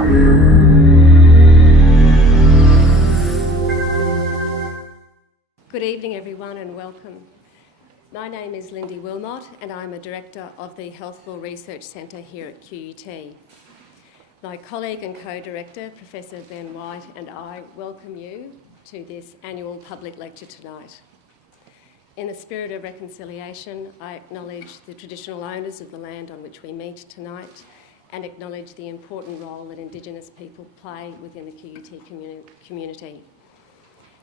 Good evening, everyone, and welcome. My name is Lindy Wilmot, and I'm a Director of the Health Law Research Centre here at QUT. My colleague and co-director, Professor Ben White, and I welcome you to this annual public lecture tonight. In the spirit of reconciliation, I acknowledge the traditional owners of the land on which we meet tonight and acknowledge the important role that Indigenous people play within the QUT community.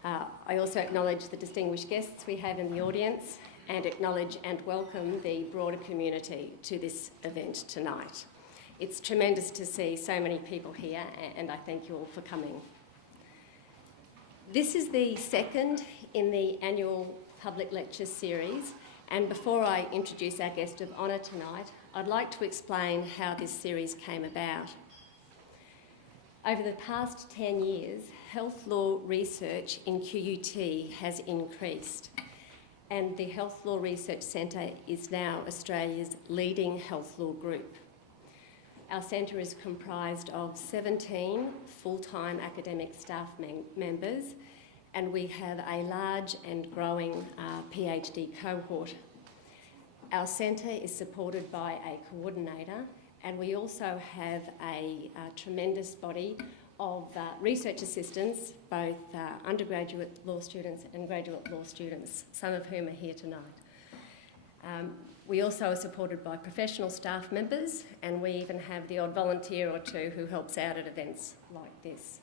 I also acknowledge the distinguished guests we have in the audience and acknowledge and welcome the broader community to this event tonight. It's tremendous to see so many people here, and I thank you all for coming. This is the second in the annual public lecture series, and before I introduce our guest of honour tonight, I'd like to explain how this series came about. Over the past 10 years, health law research in QUT has increased, and the Health Law Research Centre is now Australia's leading health law group. Our centre is comprised of 17 full-time academic staff members, and we have a large and growing PhD cohort. Our centre is supported by a coordinator, and we also have a tremendous body of research assistants, both undergraduate law students and graduate law students, some of whom are here tonight. We also are supported by professional staff members, and we even have the odd volunteer or two who helps out at events like this.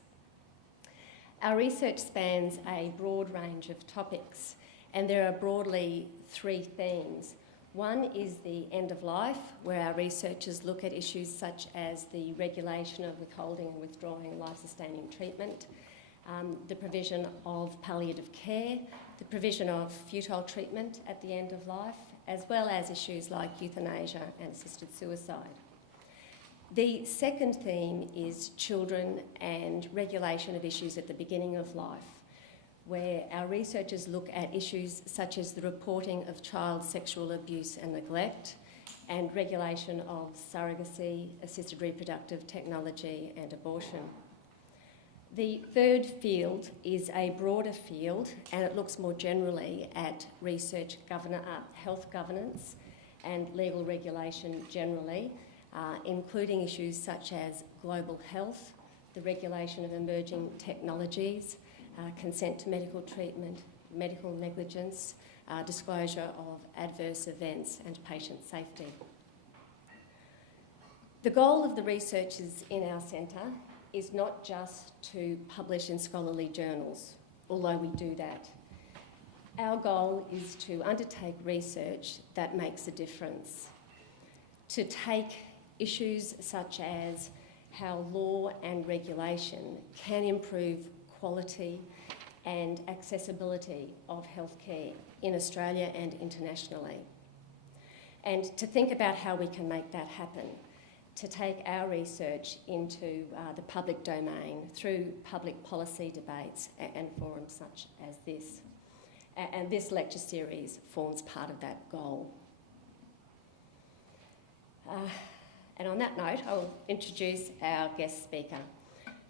Our research spans a broad range of topics, and there are broadly three themes. One is the end of life, where our researchers look at issues such as the regulation of withholding and withdrawing life-sustaining treatment, the provision of palliative care, the provision of futile treatment at the end of life, as well as issues like euthanasia and assisted suicide. The second theme is children and regulation of issues at the beginning of life, where our researchers look at issues such as the reporting of child sexual abuse and neglect, and regulation of surrogacy, assisted reproductive technology and abortion. The third field is a broader field, and it looks more generally at research health governance and legal regulation generally, including issues such as global health, the regulation of emerging technologies, consent to medical treatment, medical negligence, disclosure of adverse events and patient safety. The goal of the researchers in our centre is not just to publish in scholarly journals, although we do that. Our goal is to undertake research that makes a difference, to take issues such as how law and regulation can improve quality and accessibility of healthcare in Australia and internationally. And to think about how we can make that happen, to take our research into the public domain through public policy debates and forums such as this. And this lecture series forms part of that goal. And on that note, I'll introduce our guest speaker.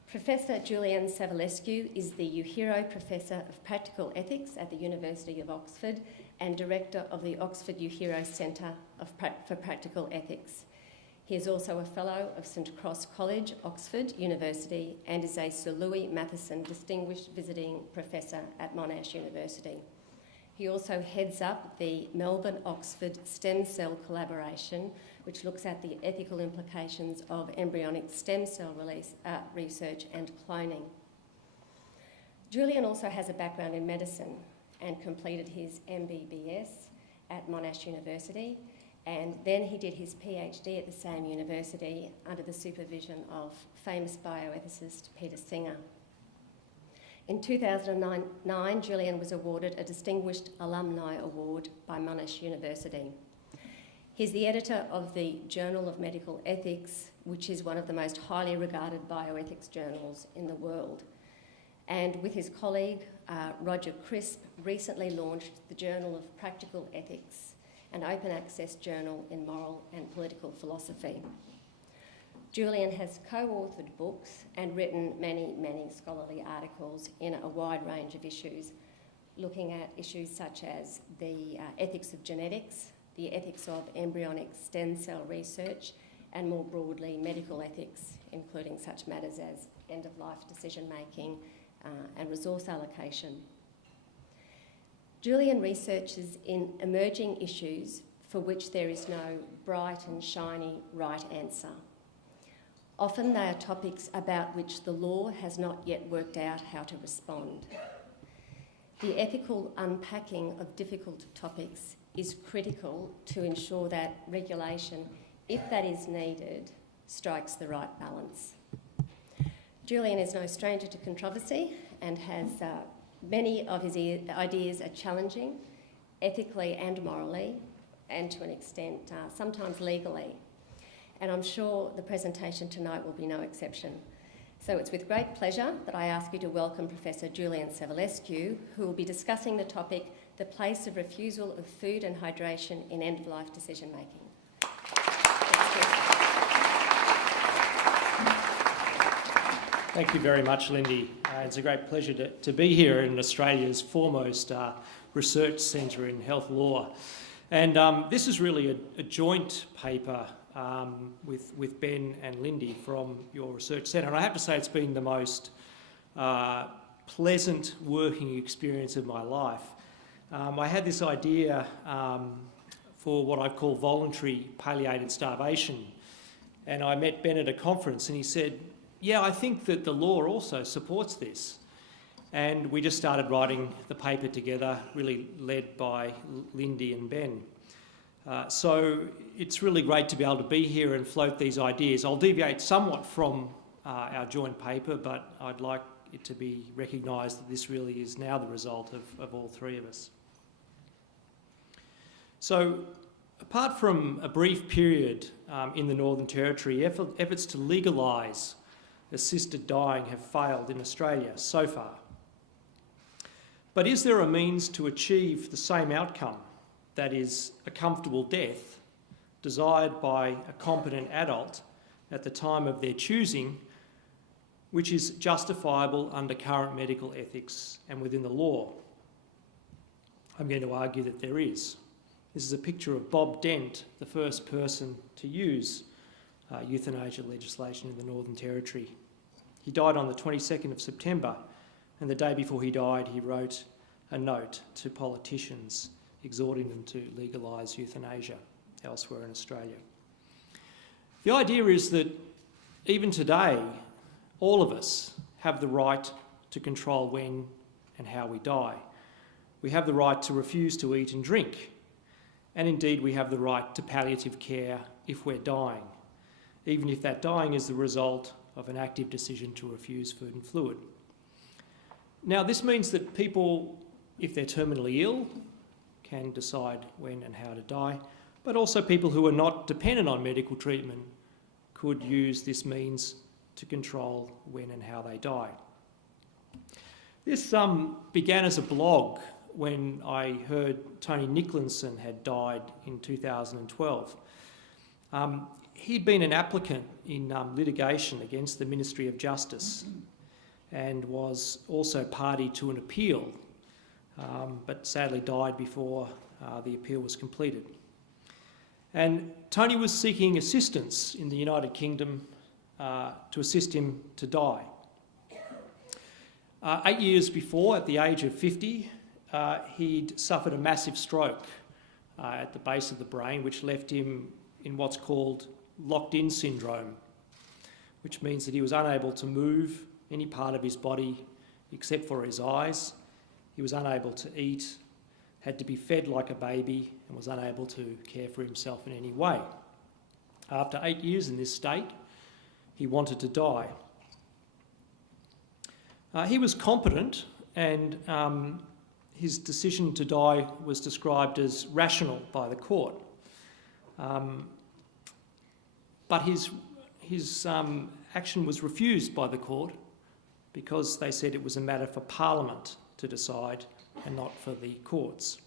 Professor Julian Savulescu is the Uehiro Professor of Practical Ethics at the University of Oxford and Director of the Oxford Uehiro Centre for Practical Ethics. He is also a Fellow of St Cross College, Oxford University, and is a Sir Louis Matheson Distinguished Visiting Professor at Monash University. He also heads up the Melbourne-Oxford Stem Cell Collaboration, which looks at the ethical implications of embryonic stem cell research and cloning. Julian also has a background in medicine and completed his MBBS at Monash University, and then he did his PhD at the same university under the supervision of famous bioethicist Peter Singer. In 2009, Julian was awarded a Distinguished Alumni Award by Monash University. He's the editor of the Journal of Medical Ethics, which is one of the most highly regarded bioethics journals in the world. And with his colleague, Roger Crisp, recently launched the Journal of Practical Ethics, an open access journal in moral and political philosophy. Julian has co-authored books and written many, many scholarly articles in a wide range of issues, looking at issues such as the ethics of genetics, the ethics of embryonic stem cell research, and more broadly medical ethics, including such matters as end-of-life decision-making and resource allocation. Julian researches in emerging issues for which there is no bright and shiny right answer. Often they are topics about which the law has not yet worked out how to respond. The ethical unpacking of difficult topics is critical to ensure that regulation, if that is needed, strikes the right balance. Julian is no stranger to controversy and has many of his ideas are challenging, ethically and morally, and to an extent, sometimes legally. And I'm sure the presentation tonight will be no exception. So it's with great pleasure that I ask you to welcome Professor Julian Savulescu, who will be discussing the topic, the place of refusal of food and hydration in end-of-life decision-making. Thank you very much, Lindy. It's a great pleasure to be here in Australia's foremost research centre in health law. And this is really a joint paper with Ben and Lindy from your research centre. And I have to say it's been the most pleasant working experience of my life. I had this idea for what I call voluntary palliated starvation. And I met Ben at a conference and he said, yeah, I think that the law also supports this. And we just started writing the paper together, really led by Lindy and Ben. So it's really great to be able to be here and float these ideas. I'll deviate somewhat from our joint paper, but I'd like it to be recognised that this really is now the result of all three of us. So apart from a brief period in the Northern Territory, efforts to legalise assisted dying have failed in Australia so far. But is there a means to achieve the same outcome, that is, a comfortable death, desired by a competent adult at the time of their choosing, which is justifiable under current medical ethics and within the law? I'm going to argue that there is. This is a picture of Bob Dent, the first person to use euthanasia legislation in the Northern Territory. He died on the 22nd of September, and the day before he died, he wrote a note to politicians exhorting them to legalise euthanasia elsewhere in Australia. The idea is that even today, all of us have the right to control when and how we die. We have the right to refuse to eat and drink, and indeed we have the right to palliative care if we're dying, even if that dying is the result of an active decision to refuse food and fluid. Now, this means that people, if they're terminally ill, can decide when and how to die, but also people who are not dependent on medical treatment could use this means to control when and how they die. This began as a blog when I heard Tony Nicklinson had died in 2012. He'd been an applicant in litigation against the Ministry of Justice and was also party to an appeal, but sadly died before the appeal was completed. And Tony was seeking assistance in the United Kingdom to assist him to die. 8 years before, at the age of 50, he'd suffered a massive stroke at the base of the brain, which left him in what's called locked-in syndrome, which means that he was unable to move any part of his body except for his eyes. He was unable to eat, had to be fed like a baby, and was unable to care for himself in any way. After 8 years in this state, he wanted to die. He was competent, and his decision to die was described as rational by the court. But his action was refused by the court because they said it was a matter for Parliament to decide and not for the courts.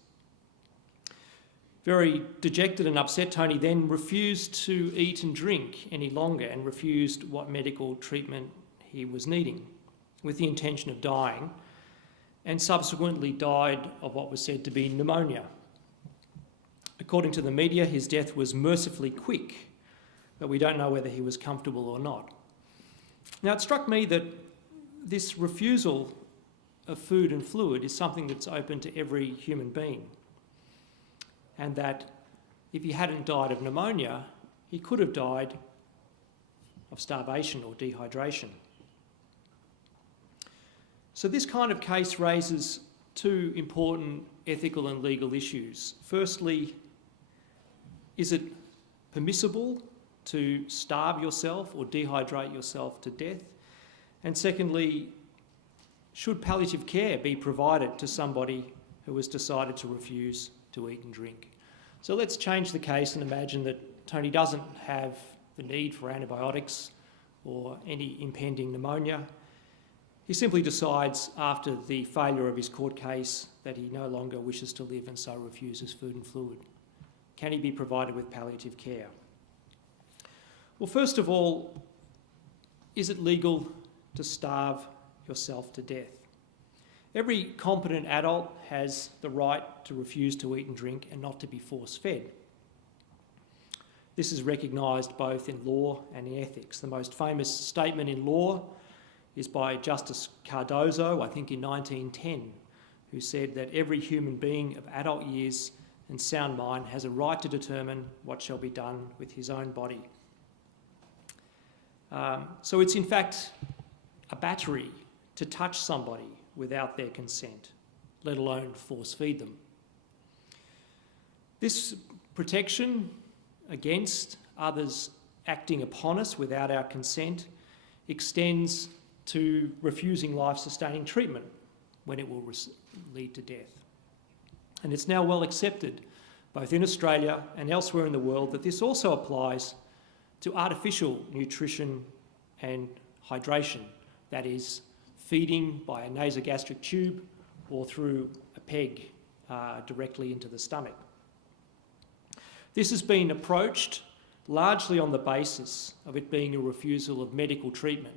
Very dejected and upset, Tony then refused to eat and drink any longer and refused what medical treatment he was needing, with the intention of dying, and subsequently died of what was said to be pneumonia. According to the media, his death was mercifully quick, but we don't know whether he was comfortable or not. Now, it struck me that this refusal of food and fluid is something that's open to every human being, and that if he hadn't died of pneumonia, he could have died of starvation or dehydration. So this kind of case raises two important ethical and legal issues. Firstly, is it permissible to starve yourself or dehydrate yourself to death? And secondly, should palliative care be provided to somebody who has decided to refuse to eat and drink? So let's change the case and imagine that Tony doesn't have the need for antibiotics or any impending pneumonia. He simply decides after the failure of his court case that he no longer wishes to live and so refuses food and fluid. Can he be provided with palliative care? Well, first of all, is it legal to starve yourself to death? Every competent adult has the right to refuse to eat and drink and not to be force-fed. This is recognised both in law and in ethics. The most famous statement in law is by Justice Cardozo, I think in 1910, who said that every human being of adult years and sound mind has a right to determine what shall be done with his own body. So it's in fact a battery to touch somebody without their consent, let alone force feed them. This protection against others acting upon us without our consent extends to refusing life-sustaining treatment when it will lead to death. And it's now well accepted, both in Australia and elsewhere in the world, that this also applies to artificial nutrition and hydration, that is, feeding by a nasogastric tube or through a peg directly into the stomach. This has been approached largely on the basis of it being a refusal of medical treatment,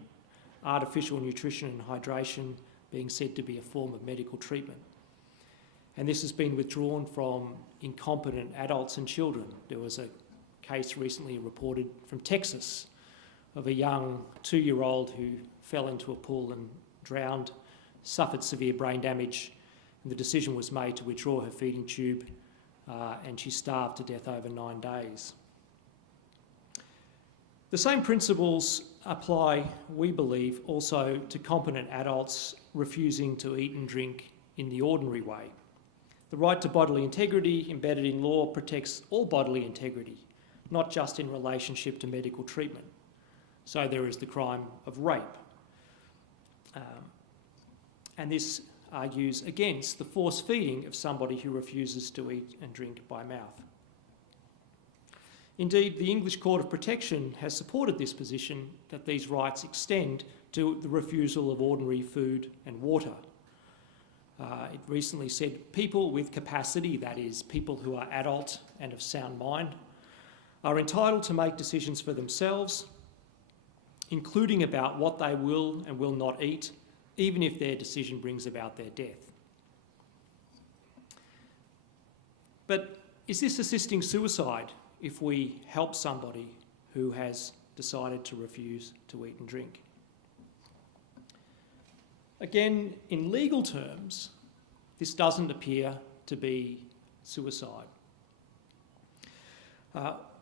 artificial nutrition and hydration being said to be a form of medical treatment. And this has been withdrawn from incompetent adults and children. There was a case recently reported from Texas of a young 2-year-old who fell into a pool and drowned, suffered severe brain damage, and the decision was made to withdraw her feeding tube, and she starved to death over 9 days. The same principles apply, we believe, also to competent adults refusing to eat and drink in the ordinary way. The right to bodily integrity embedded in law protects all bodily integrity, not just in relationship to medical treatment. So there is the crime of rape. And this argues against the force feeding of somebody who refuses to eat and drink by mouth. Indeed, the English Court of Protection has supported this position that these rights extend to the refusal of ordinary food and water. It recently said people with capacity, that is, people who are adult and of sound mind, are entitled to make decisions for themselves, including about what they will and will not eat, even if their decision brings about their death. But is this assisting suicide if we help somebody who has decided to refuse to eat and drink? Again, in legal terms, this doesn't appear to be suicide.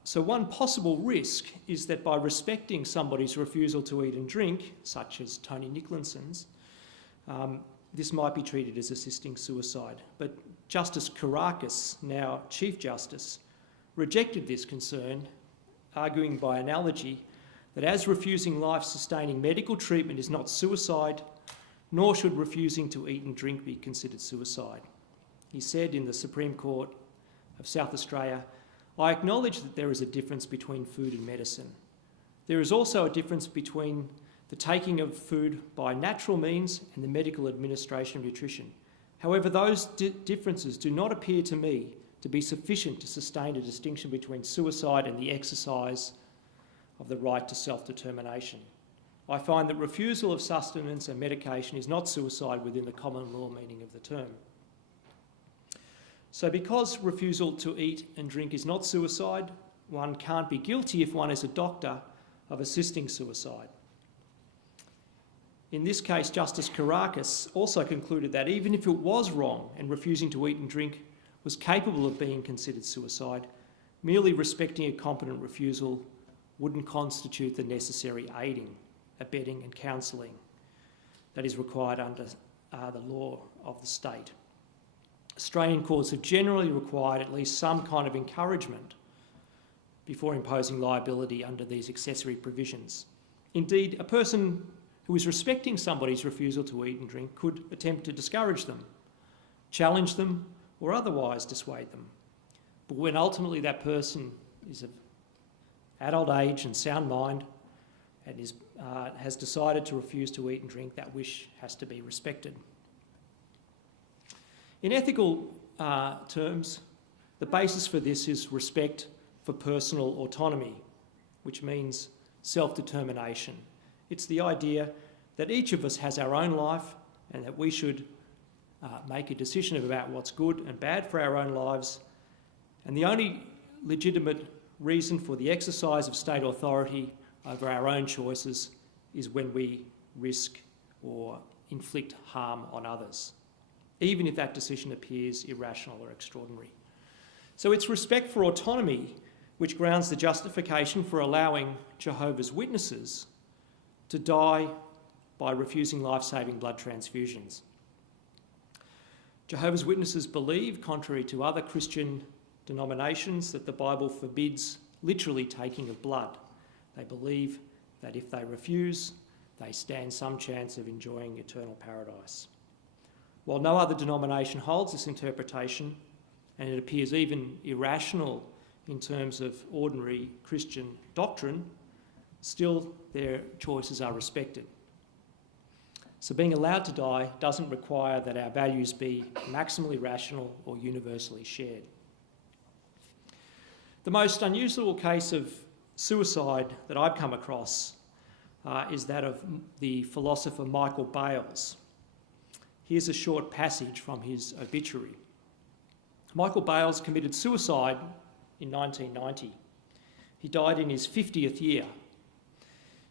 So one possible risk is that by respecting somebody's refusal to eat and drink, such as Tony Nicholson's, this might be treated as assisting suicide. But Justice Kourakis, now Chief Justice, rejected this concern, arguing by analogy that as refusing life-sustaining medical treatment is not suicide, nor should refusing to eat and drink be considered suicide. He said in the Supreme Court of South Australia, "I acknowledge that there is a difference between food and medicine. There is also a difference between the taking of food by natural means and the medical administration of nutrition. However, those differences do not appear to me to be sufficient to sustain a distinction between suicide and the exercise of the right to self-determination. I find that refusal of sustenance and medication is not suicide within the common law meaning of the term. So because refusal to eat and drink is not suicide, one can't be guilty if one is a doctor of assisting suicide. In this case, Justice Kourakis also concluded that even if it was wrong and refusing to eat and drink was capable of being considered suicide, merely respecting a competent refusal wouldn't constitute the necessary aiding, abetting and counselling that is required under the law of the state. Australian courts have generally required at least some kind of encouragement before imposing liability under these accessory provisions. Indeed, a person who is respecting somebody's refusal to eat and drink could attempt to discourage them, challenge them, or otherwise dissuade them. But when ultimately that person is of adult age and sound mind and has decided to refuse to eat and drink, that wish has to be respected. In ethical terms, the basis for this is respect for personal autonomy, which means self-determination. It's the idea that each of us has our own life and that we should make a decision about what's good and bad for our own lives. And the only legitimate reason for the exercise of state authority over our own choices is when we risk or inflict harm on others, even if that decision appears irrational or extraordinary. So it's respect for autonomy which grounds the justification for allowing Jehovah's Witnesses to die by refusing life-saving blood transfusions. Jehovah's Witnesses believe, contrary to other Christian denominations, that the Bible forbids literally taking of blood. They believe that if they refuse, they stand some chance of enjoying eternal paradise. While no other denomination holds this interpretation, and it appears even irrational in terms of ordinary Christian doctrine, still their choices are respected. So being allowed to die doesn't require that our values be maximally rational or universally shared. The most unusual case of suicide that I've come across is that of the philosopher Michael Bales. Here's a short passage from his obituary. Michael Bales committed suicide in 1990. He died in his 50th year.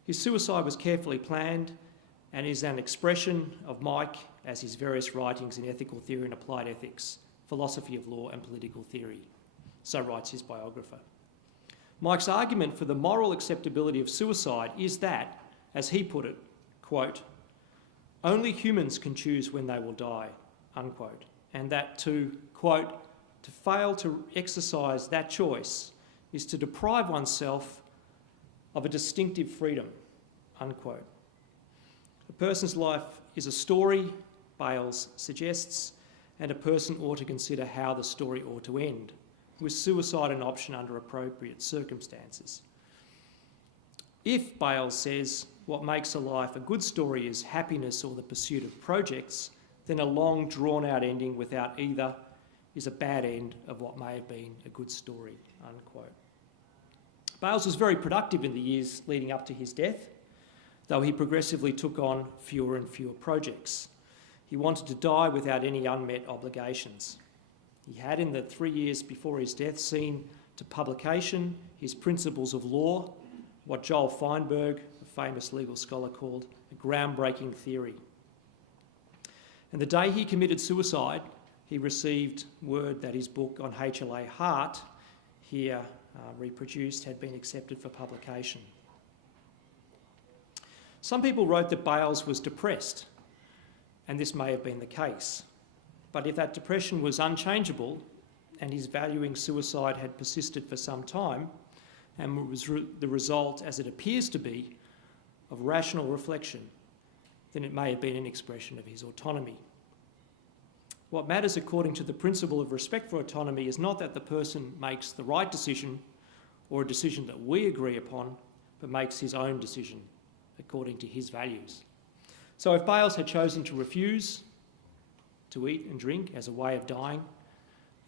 His suicide was carefully planned and is an expression of Mike as his various writings in ethical theory and applied ethics, philosophy of law and political theory. So writes his biographer. Mike's argument for the moral acceptability of suicide is that, as he put it, quote, only humans can choose when they will die, unquote, and that to, quote, to fail to exercise that choice is to deprive oneself of a distinctive freedom, unquote. A person's life is a story, Bales suggests, and a person ought to consider how the story ought to end, with suicide an option under appropriate circumstances. If, Bales says, what makes a life a good story is happiness or the pursuit of projects, then a long, drawn-out ending without either is a bad end of what may have been a good story, unquote. Bales was very productive in the years leading up to his death, though he progressively took on fewer and fewer projects. He wanted to die without any unmet obligations. He had, in the 3 years before his death, seen to publication his Principles of Law, what Joel Feinberg, a famous legal scholar, called a groundbreaking theory. And the day he committed suicide, he received word that his book on ACHLR Heart, here reproduced, had been accepted for publication. Some people wrote that Bales was depressed, and this may have been the case. But if that depression was unchangeable and his valuing suicide had persisted for some time and was the result, as it appears to be, of rational reflection, then it may have been an expression of his autonomy. What matters according to the principle of respect for autonomy is not that the person makes the right decision or a decision that we agree upon, but makes his own decision according to his values. So if Bales had chosen to refuse to eat and drink as a way of dying,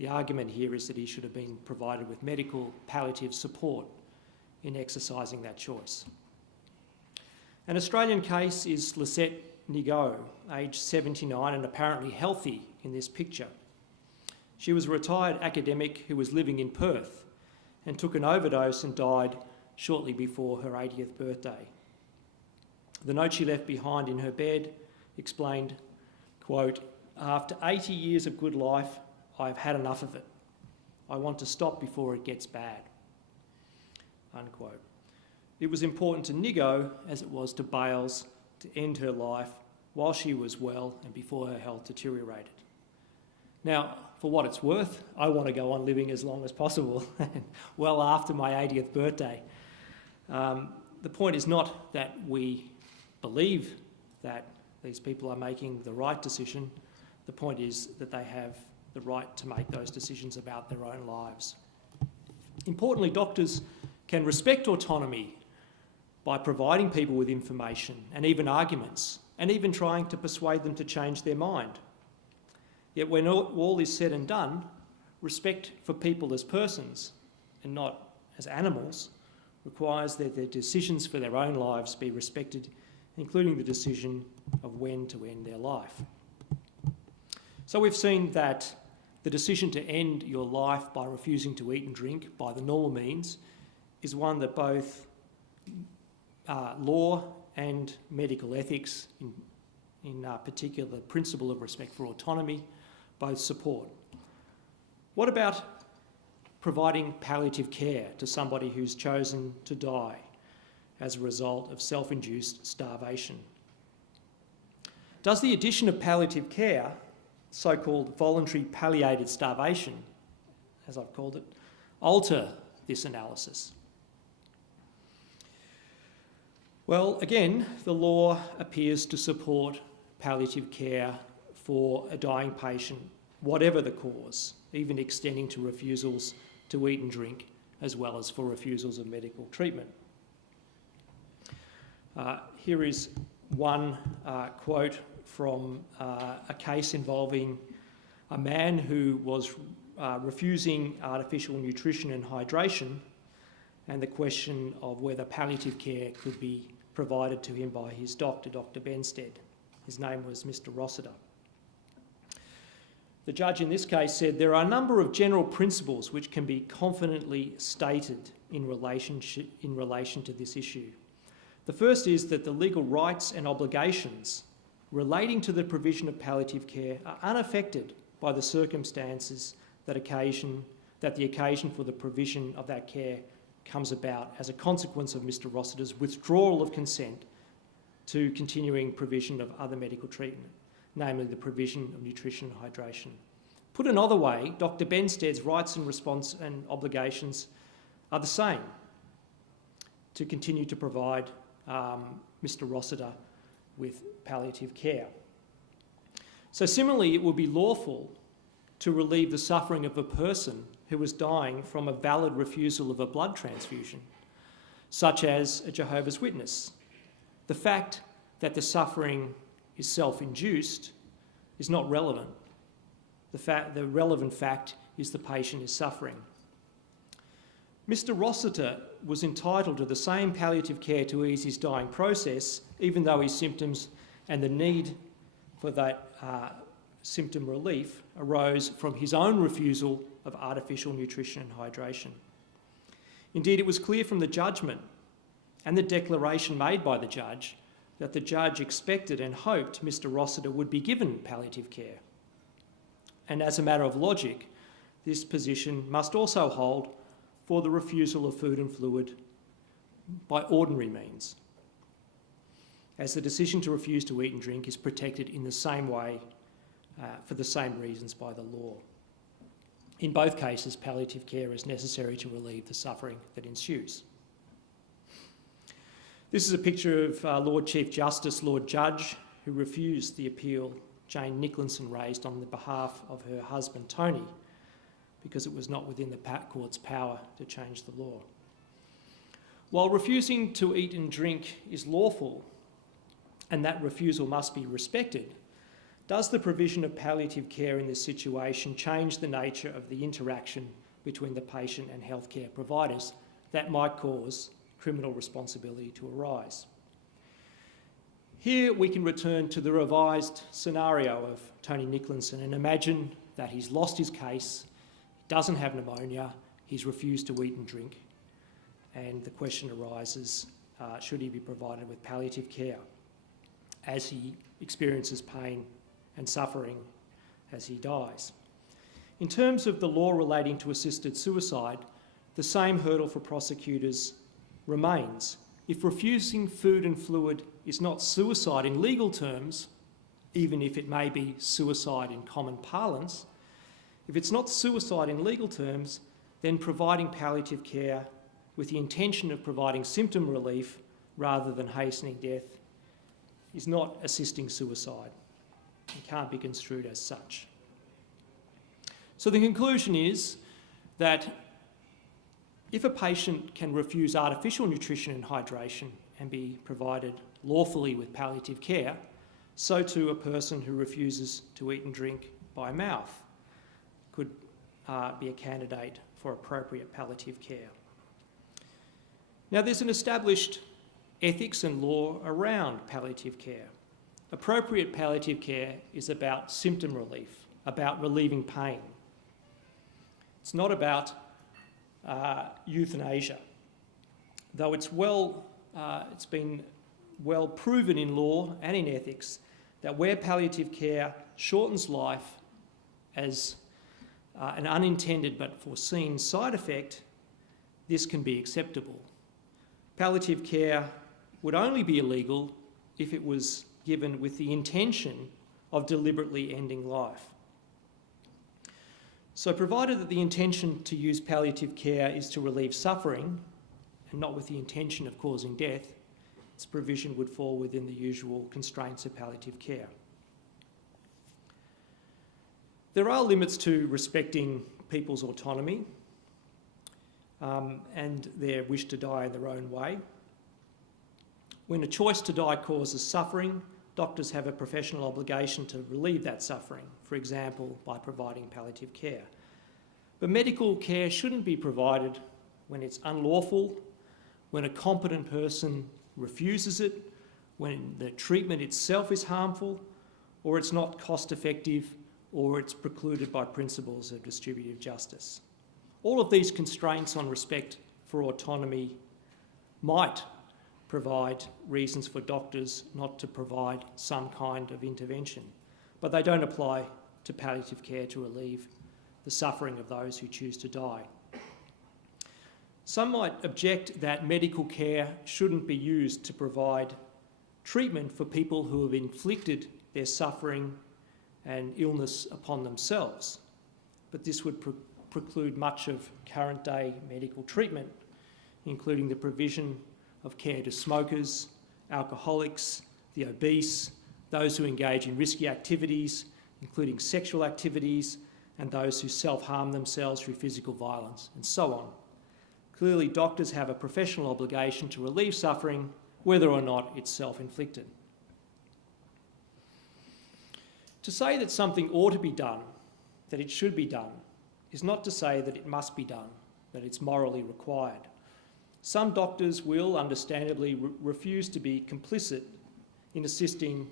The argument here is that he should have been provided with medical palliative support in exercising that choice. An Australian case is Lisette Nigo, aged 79 and apparently healthy in this picture. She was a retired academic who was living in Perth and took an overdose and died shortly before her 80th birthday. The note she left behind in her bed explained, quote, "After 80 years of good life, I've had enough of it. I want to stop before it gets bad," unquote. It was important to Nigo, as it was to Bales, to end her life while she was well and before her health deteriorated. Now, for what it's worth, I want to go on living as long as possible, well after my 80th birthday. The point is not that we believe that these people are making the right decision. The point is that they have the right to make those decisions about their own lives. Importantly, doctors can respect autonomy by providing people with information and even arguments, and even trying to persuade them to change their mind. Yet when all is said and done, respect for people as persons and not as animals requires that their decisions for their own lives be respected, including the decision of when to end their life. So we've seen that the decision to end your life by refusing to eat and drink by the normal means is one that both law and medical ethics, in particular the principle of respect for autonomy, both support. What about providing palliative care to somebody who's chosen to die as a result of self-induced starvation? Does the addition of palliative care, so-called voluntary palliated starvation, as I've called it, alter this analysis? Well, again, the law appears to support palliative care for a dying patient, whatever the cause, even extending to refusals to eat and drink, as well as for refusals of medical treatment. Here is one quote from a case involving a man who was refusing artificial nutrition and hydration, and the question of whether palliative care could be provided to him by his doctor, Dr. Benstead. His name was Mr. Rossiter. The judge in this case said, "There are a number of general principles which can be confidently stated in relation to this issue. The first is that the legal rights and obligations relating to the provision of palliative care are unaffected by the circumstances that the occasion for the provision of that care comes about as a consequence of Mr. Rossiter's withdrawal of consent to continuing provision of other medical treatment, namely the provision of nutrition and hydration. Put another way, Dr. Benstead's rights and response and obligations are the same to continue to provide Mr. Rossiter with palliative care. So similarly, it would be lawful to relieve the suffering of a person who was dying from a valid refusal of a blood transfusion, such as a Jehovah's Witness. The fact that the suffering is self-induced is not relevant. The relevant fact is the patient is suffering. Mr. Rossiter was entitled to the same palliative care to ease his dying process, even though his symptoms and the need for that symptom relief arose from his own refusal of artificial nutrition and hydration. Indeed, it was clear from the judgment and the declaration made by the judge that the judge expected and hoped Mr. Rossiter would be given palliative care. And as a matter of logic, this position must also hold for the refusal of food and fluid by ordinary means, as the decision to refuse to eat and drink is protected in the same way, for the same reasons by the law. In both cases, palliative care is necessary to relieve the suffering that ensues. This is a picture of Lord Chief Justice, Lord Judge, who refused the appeal Jane Nicklinson raised on the behalf of her husband, Tony, because it was not within the court's power to change the law. While refusing to eat and drink is lawful, and that refusal must be respected, does the provision of palliative care in this situation change the nature of the interaction between the patient and healthcare providers that might cause criminal responsibility to arise? Here we can return to the revised scenario of Tony Nicholson and imagine that he's lost his case, doesn't have pneumonia, he's refused to eat and drink, and the question arises, should he be provided with palliative care as he experiences pain and suffering as he dies? In terms of the law relating to assisted suicide, the same hurdle for prosecutors remains. If refusing food and fluid is not suicide in legal terms, even if it may be suicide in common parlance, if it's not suicide in legal terms, then providing palliative care with the intention of providing symptom relief rather than hastening death is not assisting suicide. It can't be construed as such. So the conclusion is that if a patient can refuse artificial nutrition and hydration and be provided lawfully with palliative care, so too a person who refuses to eat and drink by mouth could be a candidate for appropriate palliative care. Now, there's an established ethics and law around palliative care. Appropriate palliative care is about symptom relief, about relieving pain. It's not about euthanasia, though it's been well proven in law and in ethics that where palliative care shortens life as an unintended but foreseen side effect, this can be acceptable. Palliative care would only be illegal if it was given with the intention of deliberately ending life. So provided that the intention to use palliative care is to relieve suffering and not with the intention of causing death, its provision would fall within the usual constraints of palliative care. There are limits to respecting people's autonomy and their wish to die in their own way. When a choice to die causes suffering, doctors have a professional obligation to relieve that suffering, for example, by providing palliative care. But medical care shouldn't be provided when it's unlawful, when a competent person refuses it, when the treatment itself is harmful, or it's not cost-effective, or it's precluded by principles of distributive justice. All of these constraints on respect for autonomy might provide reasons for doctors not to provide some kind of intervention, but they don't apply to palliative care to relieve the suffering of those who choose to die. Some might object that medical care shouldn't be used to provide treatment for people who have inflicted their suffering and illness upon themselves, but this would preclude much of current day medical treatment, including the provision of care to smokers, alcoholics, the obese, those who engage in risky activities, including sexual activities, and those who self-harm themselves through physical violence, and so on. Clearly, doctors have a professional obligation to relieve suffering, whether or not it's self-inflicted. To say that something ought to be done, that it should be done, is not to say that it must be done, that it's morally required. Some doctors will understandably refuse to be complicit in assisting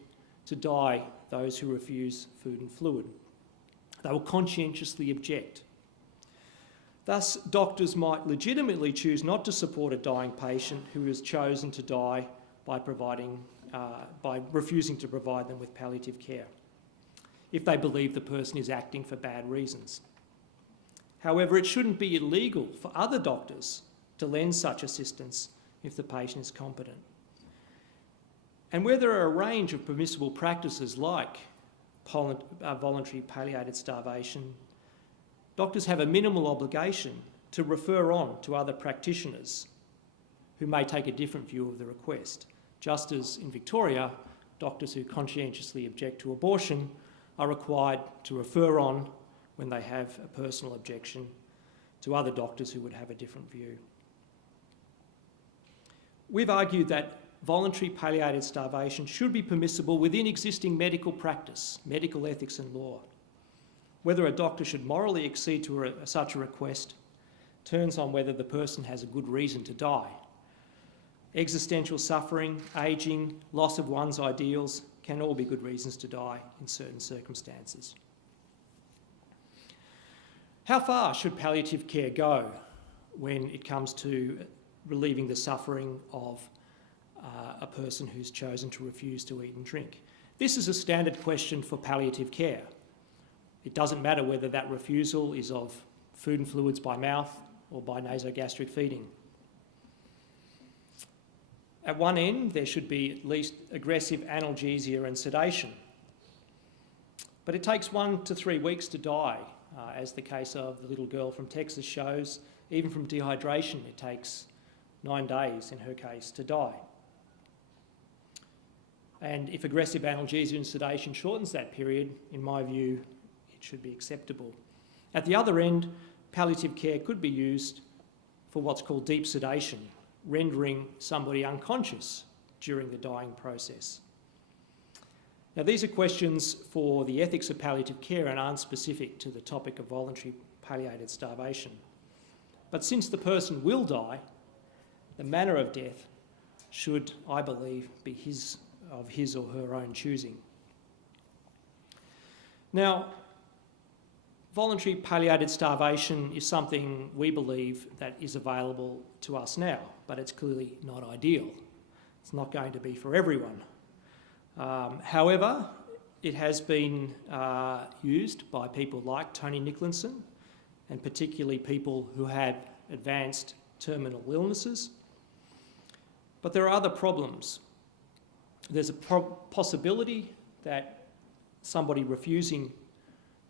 to die those who refuse food and fluid. They will conscientiously object. Thus, doctors might legitimately choose not to support a dying patient who has chosen to die by refusing to provide them with palliative care, if they believe the person is acting for bad reasons. However, it shouldn't be illegal for other doctors to lend such assistance if the patient is competent. And where there are a range of permissible practices like voluntary palliated starvation, doctors have a minimal obligation to refer on to other practitioners who may take a different view of the request. Just as in Victoria, doctors who conscientiously object to abortion are required to refer on when they have a personal objection to other doctors who would have a different view. We've argued that voluntary palliated starvation should be permissible within existing medical practice, medical ethics and law. Whether a doctor should morally accede to such a request turns on whether the person has a good reason to die. Existential suffering, ageing, loss of one's ideals can all be good reasons to die in certain circumstances. How far should palliative care go when it comes to relieving the suffering of a person who's chosen to refuse to eat and drink? This is a standard question for palliative care. It doesn't matter whether that refusal is of food and fluids by mouth or by nasogastric feeding. At one end, there should be at least aggressive analgesia and sedation. But it takes 1 to 3 weeks to die, as the case of the little girl from Texas shows. Even from dehydration, it takes 9 days, in her case, to die. And if aggressive analgesia and sedation shortens that period, in my view, it should be acceptable. At the other end, palliative care could be used for what's called deep sedation, rendering somebody unconscious during the dying process. Now, these are questions for the ethics of palliative care and aren't specific to the topic of voluntary palliated starvation. But since the person will die, the manner of death should, I believe, be of his or her own choosing. Now, voluntary palliated starvation is something we believe that is available to us now, but it's clearly not ideal. It's not going to be for everyone. However, it has been used by people like Tony Nicholson, and particularly people who had advanced terminal illnesses. But there are other problems. There's a possibility that somebody refusing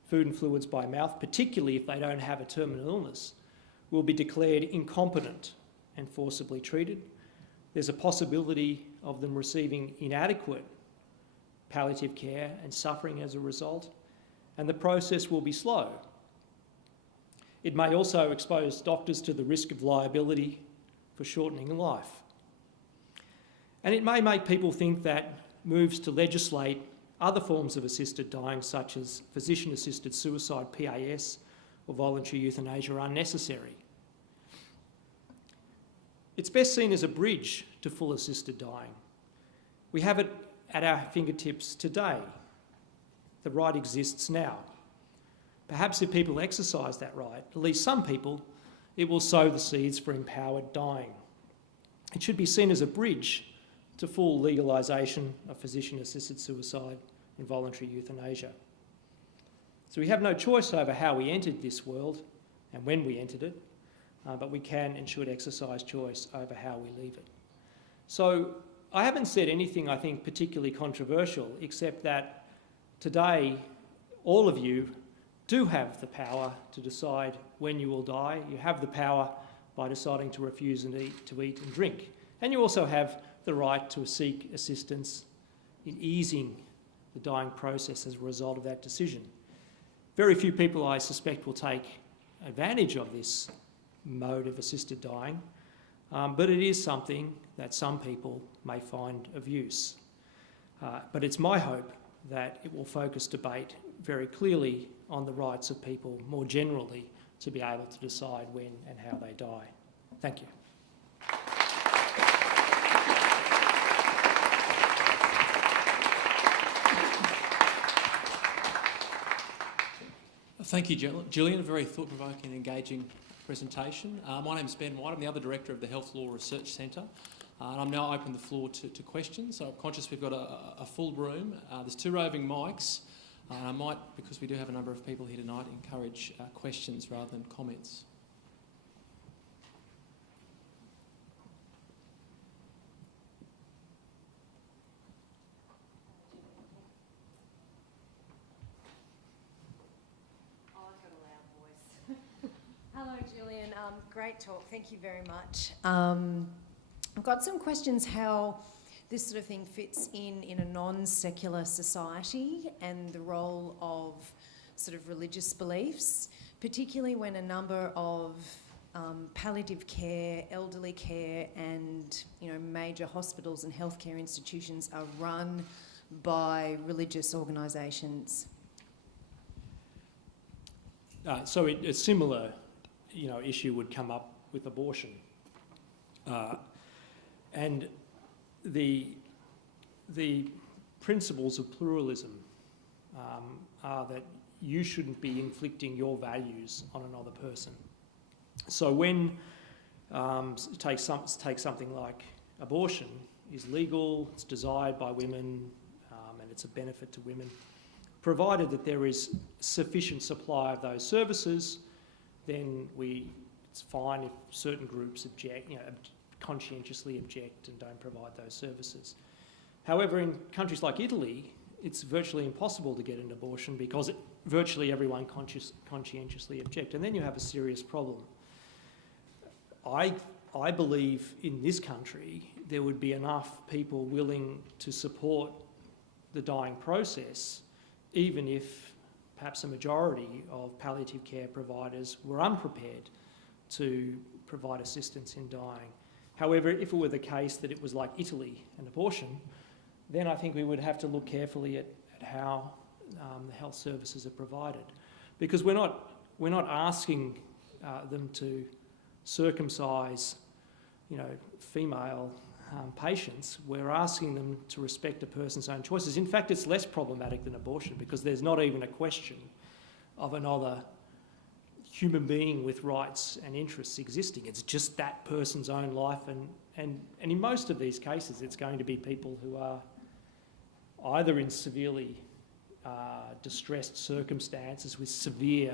food and fluids by mouth, particularly if they don't have a terminal illness, will be declared incompetent and forcibly treated. There's a possibility of them receiving inadequate palliative care and suffering as a result, and the process will be slow. It may also expose doctors to the risk of liability for shortening life. And it may make people think that moves to legislate other forms of assisted dying, such as physician-assisted suicide, PAS, or voluntary euthanasia, are unnecessary. It's best seen as a bridge to full assisted dying. We have it at our fingertips today. The right exists now. Perhaps if people exercise that right, at least some people, it will sow the seeds for empowered dying. It should be seen as a bridge to full legalisation of physician-assisted suicide and voluntary euthanasia. So we have no choice over how we entered this world and when we entered it, but we can and should exercise choice over how we leave it. So I haven't said anything, I think, particularly controversial, except that today all of you do have the power to decide when you will die. You have the power by deciding to refuse to eat and drink. And you also have the right to seek assistance in easing the dying process as a result of that decision. Very few people, I suspect, will take advantage of this mode of assisted dying, but it is something that some people may find of use. But it's my hope that it will focus debate very clearly on the rights of people more generally to be able to decide when and how they die. Thank you. Thank you, Julian. A very thought-provoking and engaging presentation. My name is Ben White. I'm the other director of the Health Law Research Centre. And I'm now open the floor to questions. So I'm conscious we've got a full room. There's 2 roving mics. And I might, because we do have a number of people here tonight, encourage questions rather than comments. Hello, Julian. Great talk. Thank you very much. I've got some questions how this sort of thing fits in a non-secular society and the role of sort of religious beliefs, particularly when a number of palliative care, elderly care, and major hospitals and healthcare institutions are run by religious organisations? So a similar, issue would come up with abortion, and the principles of pluralism are that you shouldn't be inflicting your values on another person. So when take something like abortion is legal, it's desired by women, and it's a benefit to women, provided that there is sufficient supply of those services, then it's fine if certain groups conscientiously object and don't provide those services. However, in countries like Italy, it's virtually impossible to get an abortion because virtually everyone conscientiously object, and then you have a serious problem. I believe in this country there would be enough people willing to support the dying process, even if perhaps a majority of palliative care providers were unprepared to provide assistance in dying. However, if it were the case that it was like Italy and abortion, then I think we would have to look carefully at how the health services are provided, because we're not asking them to circumcise, female patients. We're asking them to respect a person's own choices. In fact, it's less problematic than abortion because there's not even a question of another human being with rights and interests existing. It's just that person's own life, and in most of these cases, it's going to be people who are either in severely distressed circumstances with severe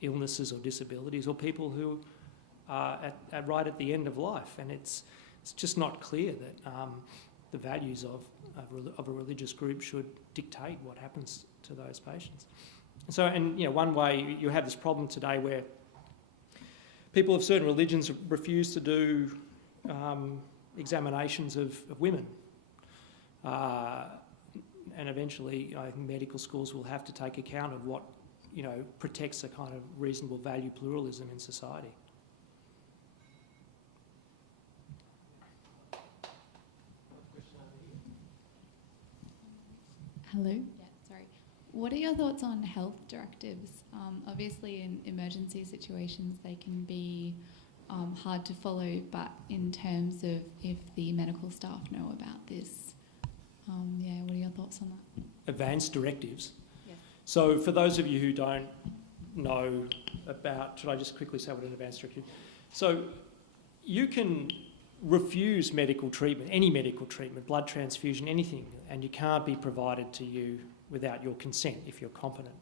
illnesses or disabilities, or people who are right at the end of life, and it's just not clear that the values of a religious group should dictate what happens to those patients. So, one way you have this problem today where people of certain religions refuse to do examinations of women, and eventually I think medical schools will have to take account of what protects a kind of reasonable value pluralism in society. Hello. Yeah, sorry. What are your thoughts on health directives? Obviously, in emergency situations, they can be hard to follow, but in terms of if the medical staff know about this, what are your thoughts on that? Advanced directives. Yes. So for those of you who don't know about, should I just quickly say what an advanced directive is? So you can refuse medical treatment, any medical treatment, blood transfusion, anything, and you can't be provided to you without your consent if you're competent.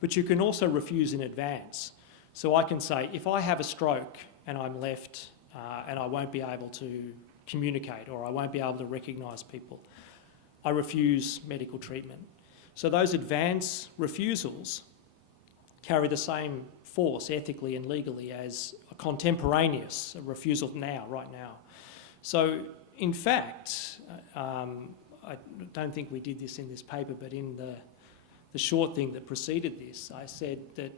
But you can also refuse in advance. So I can say, if I have a stroke and I'm left and I won't be able to communicate or I won't be able to recognise people, I refuse medical treatment. So those advance refusals carry the same force ethically and legally as a contemporaneous refusal right now. So in fact, I don't think we did this in this paper, but in the short thing that preceded this, I said that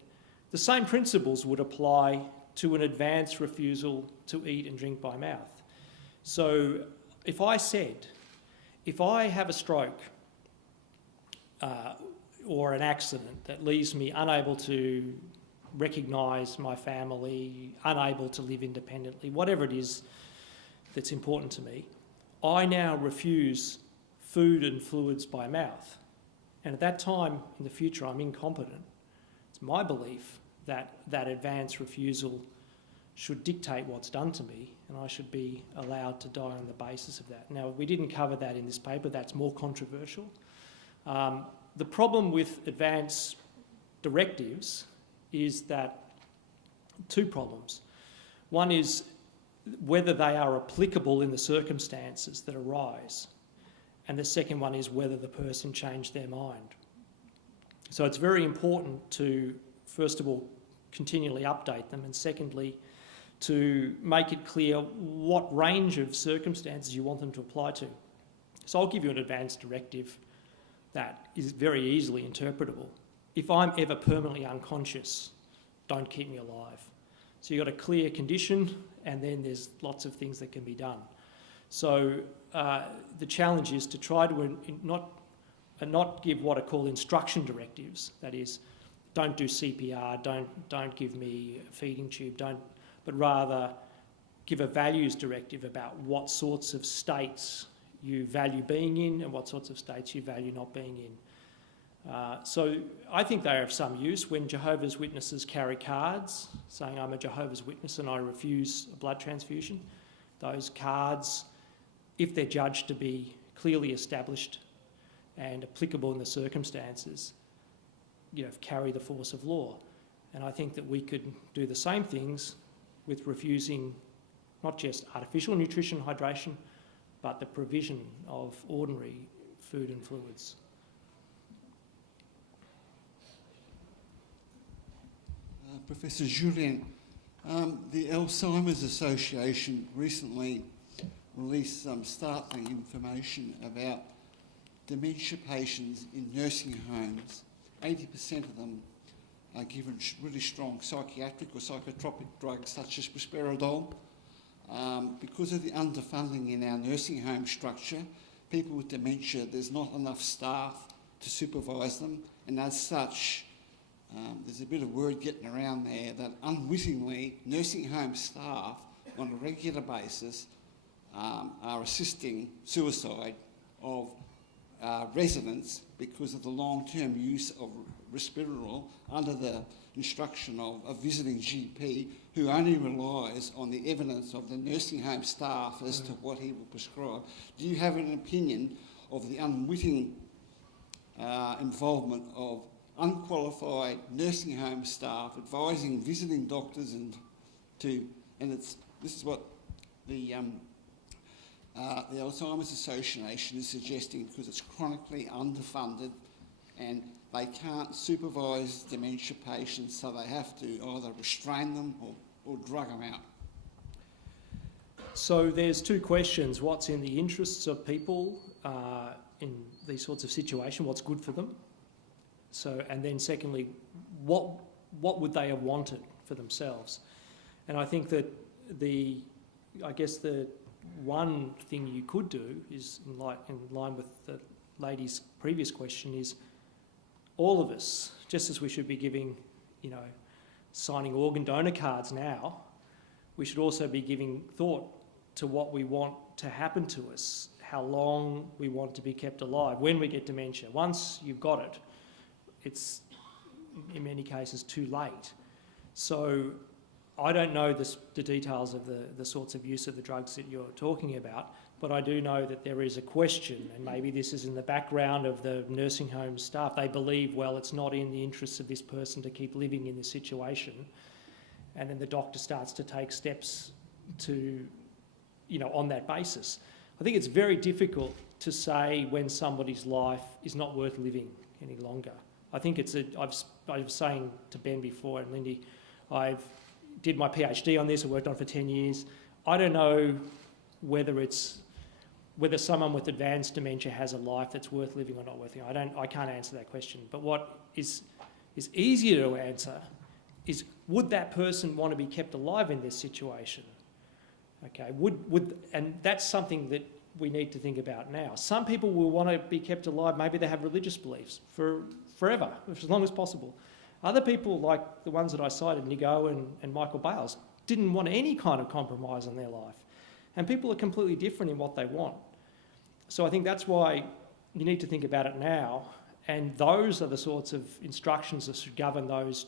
the same principles would apply to an advance refusal to eat and drink by mouth. So if I have a stroke or an accident that leaves me unable to recognise my family, unable to live independently, whatever it is that's important to me, I now refuse food and fluids by mouth. And at that time in the future, I'm incompetent. It's my belief that that advance refusal should dictate what's done to me, and I should be allowed to die on the basis of that. Now, we didn't cover that in this paper. That's more controversial. The problem with advance directives is that two problems. One is whether they are applicable in the circumstances that arise, and the second one is whether the person changed their mind. So it's very important to, first of all, continually update them, and secondly, to make it clear what range of circumstances you want them to apply to. So I'll give you an advance directive that is very easily interpretable. If I'm ever permanently unconscious, don't keep me alive. So you've got a clear condition, and then there's lots of things that can be done. So the challenge is to try to not give what are called instruction directives. That is, don't do CPR, don't give me a feeding tube, but rather give a values directive about what sorts of states you value being in and what sorts of states you value not being in. So I think they are of some use. When Jehovah's Witnesses carry cards saying I'm a Jehovah's Witness and I refuse a blood transfusion, those cards, if they're judged to be clearly established and applicable in the circumstances, carry the force of law. And I think that we could do the same things with refusing not just artificial nutrition, hydration, but the provision of ordinary food and fluids. Professor Julian, the Alzheimer's Association recently released some startling information about dementia patients in nursing homes. 80% of them are given really strong psychiatric or psychotropic drugs such as risperidol. Because of the underfunding in our nursing home structure, people with dementia, there's not enough staff to supervise them, and as such, there's a bit of word getting around there that unwittingly nursing home staff on a regular basis are assisting suicide of residents because of the long-term use of risperidol under the instruction of a visiting GP who only relies on the evidence of the nursing home staff as to what he will prescribe. Do you have an opinion of the unwitting involvement of unqualified nursing home staff advising visiting doctors this is what the Alzheimer's Association is suggesting, because it's chronically underfunded and they can't supervise dementia patients, so they have to either restrain them or drug them out. So there's two questions. What's in the interests of people in these sorts of situations? What's good for them? So, and then secondly, what would they have wanted for themselves? And I think that the one thing you could do is, in line with the lady's previous question, is all of us, just as we should be giving, signing organ donor cards now, we should also be giving thought to what we want to happen to us, how long we want to be kept alive when we get dementia. Once you've got it, it's in many cases too late. So I don't know the details of the sorts of use of the drugs that you're talking about, but I do know that there is a question, and maybe this is in the background of the nursing home staff. They believe, well, it's not in the interests of this person to keep living in this situation, and then the doctor starts to take steps to, on that basis. I think it's very difficult to say when somebody's life is not worth living any longer. I think I was saying to Ben before, and Lindy, I've did my PhD on this, I worked on it for 10 years. I don't know whether someone with advanced dementia has a life that's worth living or not worth living. I can't answer that question. But what is easier to answer is, would that person want to be kept alive in this situation? Okay, and that's something that we need to think about now. Some people will want to be kept alive, maybe they have religious beliefs for forever, as long as possible. Other people, like the ones that I cited, Nigo and Michael Bales, didn't want any kind of compromise on their life. And people are completely different in what they want. So I think that's why you need to think about it now, and those are the sorts of instructions that should govern those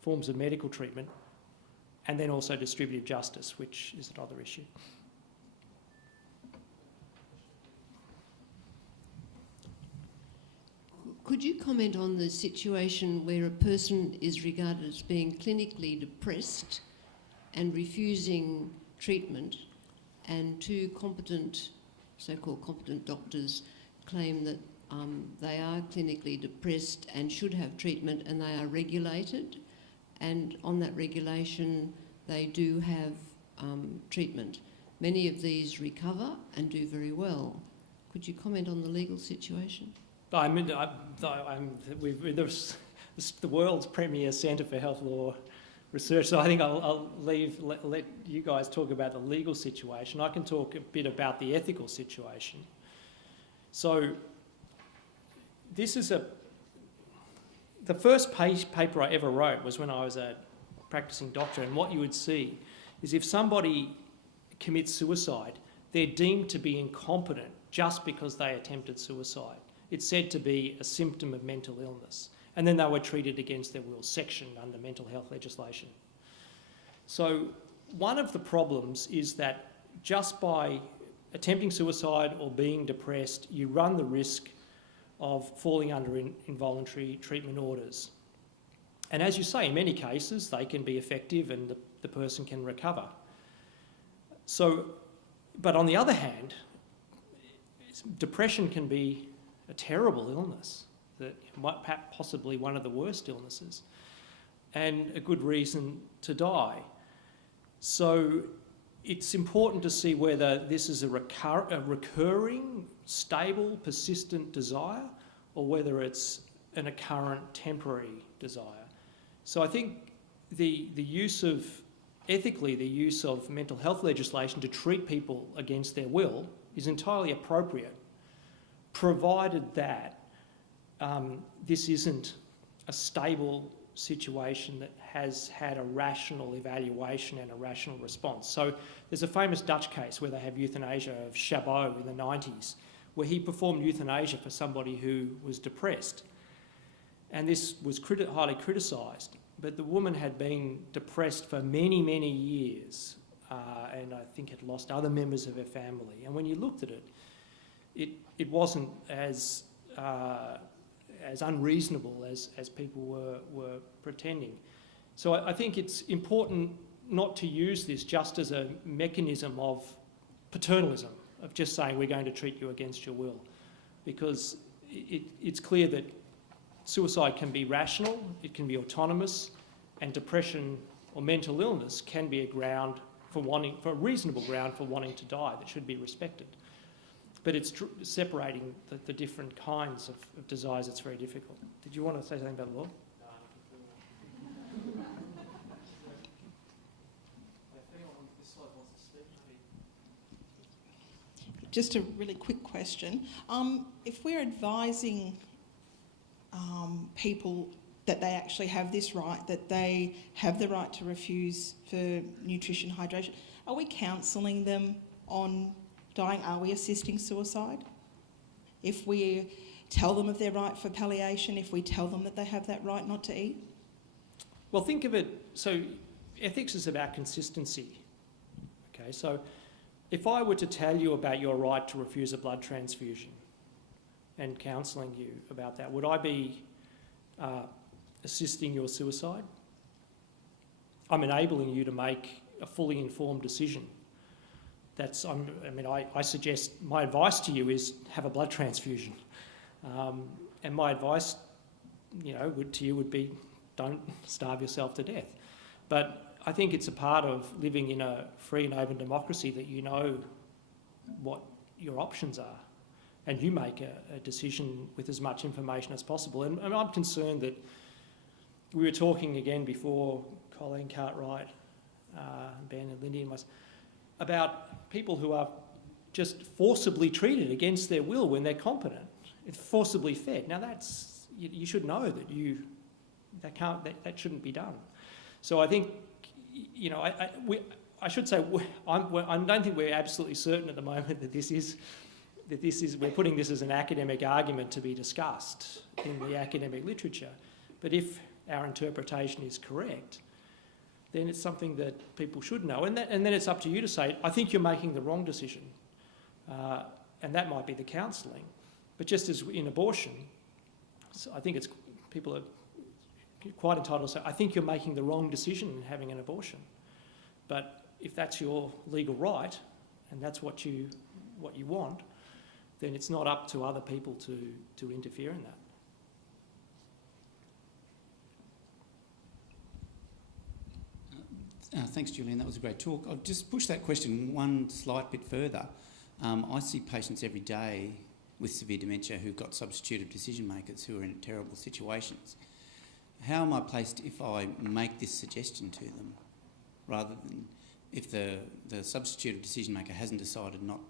forms of medical treatment, and then also distributive justice, which is another issue. Could you comment on the situation where a person is regarded as being clinically depressed and refusing treatment, and two competent, so-called competent doctors claim that they are clinically depressed and should have treatment, and they are regulated, and on that regulation they do have treatment. Many of these recover and do very well. Could you comment on the legal situation? The world's premier centre for health law research, so I think I'll let you guys talk about the legal situation. I can talk a bit about the ethical situation. So this is the first paper I ever wrote was when I was a practicing doctor, and what you would see is if somebody commits suicide, they're deemed to be incompetent just because they attempted suicide. It's said to be a symptom of mental illness. And then they were treated against their will, sectioned under mental health legislation. So one of the problems is that just by attempting suicide or being depressed, you run the risk of falling under involuntary treatment orders. And as you say, in many cases, they can be effective and the person can recover. So, but on the other hand, depression can be a terrible illness, that might perhaps possibly one of the worst illnesses, and a good reason to die. So it's important to see whether this is a recurring, stable, persistent desire, or whether it's an occurrent, temporary desire. So I think ethically, the use of mental health legislation to treat people against their will is entirely appropriate, provided that this isn't a stable situation that has had a rational evaluation and a rational response. So there's a famous Dutch case where they have euthanasia of Chabot in the 90s, where he performed euthanasia for somebody who was depressed. And this was highly criticised. But the woman had been depressed for many, many years, and I think had lost other members of her family. And when you looked at it, it wasn't as unreasonable as people were pretending. So I think it's important not to use this just as a mechanism of paternalism, of just saying we're going to treat you against your will, because it's clear that suicide can be rational, it can be autonomous, and depression or mental illness can be a reasonable ground for wanting to die that should be respected. But it's separating the different kinds of desires that's very difficult. Did you want to say something about the law? Just a really quick question. If we're advising people that they actually have this right, that they have the right to refuse for nutrition, hydration, are we counselling them on dying? Are we assisting suicide? If we tell them of their right for palliation, if we tell them that they have that right not to eat? Well, think of it, so ethics is about consistency. Okay, so if I were to tell you about your right to refuse a blood transfusion and counselling you about that, would I be assisting your suicide? I'm enabling you to make a fully informed decision. I suggest my advice to you is have a blood transfusion. And my advice, to you would be don't starve yourself to death. But I think it's a part of living in a free and open democracy that you know what your options are and you make a decision with as much information as possible. And I'm concerned that we were talking again before, Colleen Cartwright, Ben and Lindy and myself, about people who are just forcibly treated against their will when they're competent. It's forcibly fed. Now you should know that that shouldn't be done. So I think, I should say I don't think we're absolutely certain at the moment that we're putting this as an academic argument to be discussed in the academic literature. But if our interpretation is correct, then it's something that people should know. And then it's up to you to say, I think you're making the wrong decision. And that might be the counselling. But just as in abortion, so I think people are quite entitled to say, I think you're making the wrong decision in having an abortion. But if that's your legal right, and that's what you want, then it's not up to other people to interfere in that. Thanks, Julian. That was a great talk. I'll just push that question one slight bit further. I see patients every day with severe dementia who've got substitutive decision makers who are in terrible situations. how am I placed if I make this suggestion to them, rather than if the substitutive decision maker hasn't decided not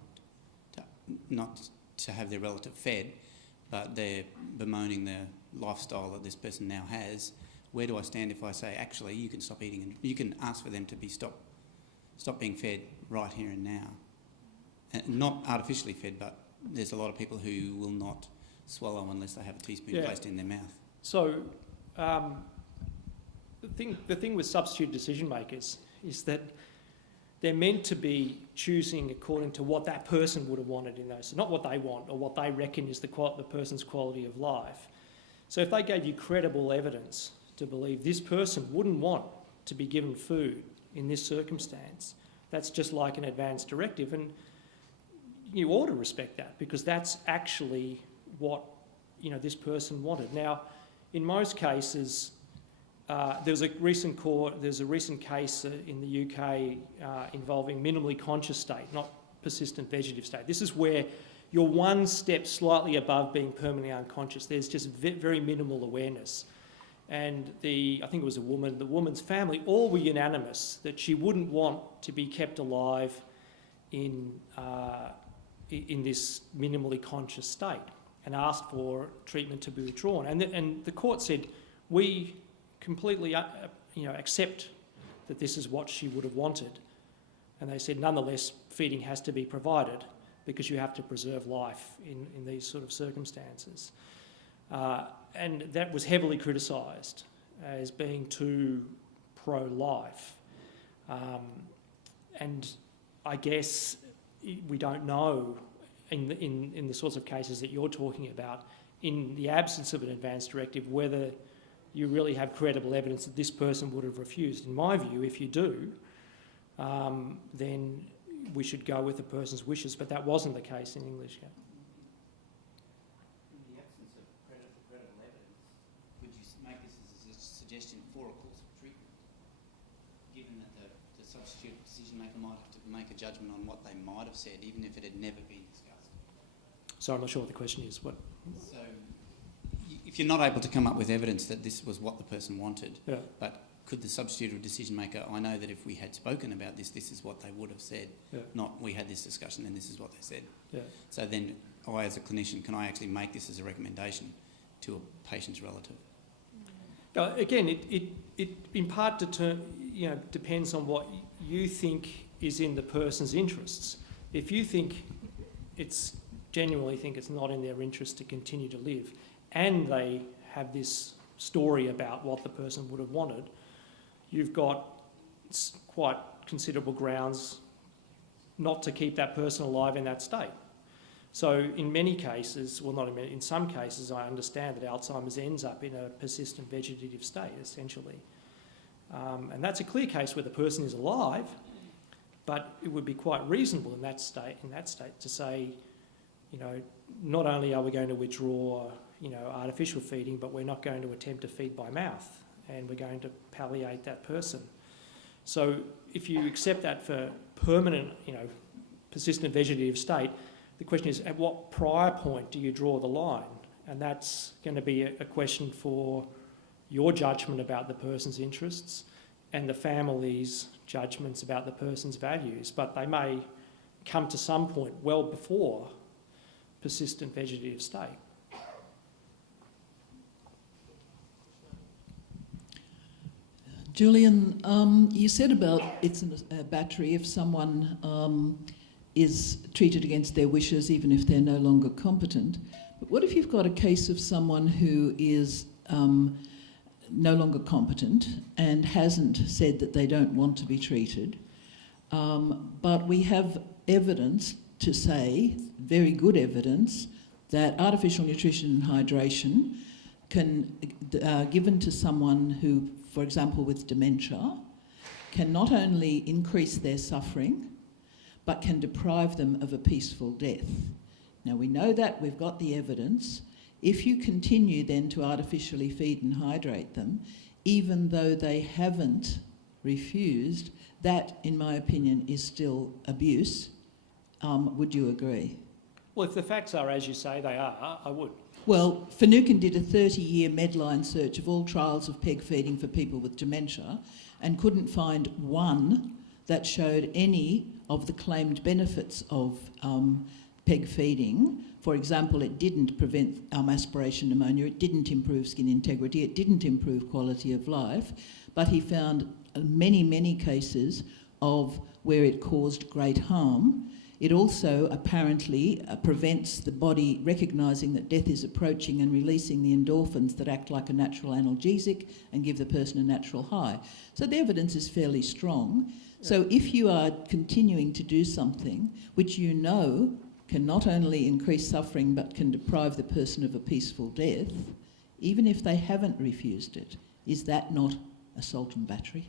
to have their relative fed, but they're bemoaning the lifestyle that this person now has? Where do I stand if I say, actually, you can stop eating and you can ask for them to be stop being fed right here and now? And not artificially fed, but there's a lot of people who will not swallow unless they have a teaspoon placed in their mouth. So the thing with substitute decision makers is that they're meant to be choosing according to what that person would have wanted in those, so not what they want or what they reckon is the person's quality of life. So if they gave you credible evidence to believe this person wouldn't want to be given food in this circumstance, that's just like an advance directive, and you ought to respect that because that's actually what this person wanted. Now, in most cases, there's a recent case in the UK involving minimally conscious state, not persistent vegetative state. This is where you're one step slightly above being permanently unconscious. There's just very minimal awareness. And I think it was a woman, the woman's family, all were unanimous that she wouldn't want to be kept alive in this minimally conscious state, and asked for treatment to be withdrawn. And the court said, we completely accept that this is what she would have wanted. And they said, nonetheless, feeding has to be provided because you have to preserve life in these sort of circumstances. And that was heavily criticised as being too pro-life. And I guess we don't know in the sorts of cases that you're talking about, in the absence of an advance directive, whether you really have credible evidence that this person would have refused. In my view, if you do, then we should go with the person's wishes, but that wasn't the case in English. Yeah. In the absence of credible evidence, would you make this as a suggestion for a course of treatment, given that the substitute decision maker might have to make a judgment on what they might have said, even if it had never been discussed? So I'm not sure what the question is. What? So if you're not able to come up with evidence that this was what the person wanted, but could the substitutive decision maker, I know that if we had spoken about this, this is what they would have said, not we had this discussion and this is what they said. Yeah. So then I, as a clinician, can I actually make this as a recommendation to a patient's relative? Again, it in part depends on what you think is in the person's interests. If you genuinely think it's not in their interest to continue to live, and they have this story about what the person would have wanted, you've got quite considerable grounds not to keep that person alive in that state. So in many cases, well, not in many, in some cases, I understand that Alzheimer's ends up in a persistent vegetative state, essentially. And that's a clear case where the person is alive, but it would be quite reasonable in that state to say, not only are we going to withdraw, artificial feeding, but we're not going to attempt to feed by mouth, and we're going to palliate that person. So if you accept that for permanent, persistent vegetative state, the question is, at what prior point do you draw the line? And that's going to be a question for your judgment about the person's interests and the family's judgments about the person's values, but they may come to some point well before persistent vegetative state. Julian, you said about it's a battery if someone is treated against their wishes, even if they're no longer competent. But what if you've got a case of someone who is no longer competent and hasn't said that they don't want to be treated, but we have evidence to say, very good evidence, that artificial nutrition and hydration can, given to someone who, for example, with dementia, can not only increase their suffering, but can deprive them of a peaceful death. Now, we know that, we've got the evidence. If you continue then to artificially feed and hydrate them, even though they haven't refused, that, in my opinion, is still abuse. Would you agree? Well, if the facts are as you say they are, I would. Well, Finucane did a 30-year Medline search of all trials of peg feeding for people with dementia and couldn't find one that showed any of the claimed benefits of peg feeding. For example, it didn't prevent aspiration pneumonia, it didn't improve skin integrity, it didn't improve quality of life, but he found many, many cases of where it caused great harm. It also apparently prevents the body recognising that death is approaching and releasing the endorphins that act like a natural analgesic and give the person a natural high. So the evidence is fairly strong. So if you are continuing to do something which you know can not only increase suffering but can deprive the person of a peaceful death, even if they haven't refused it, is that not assault and battery?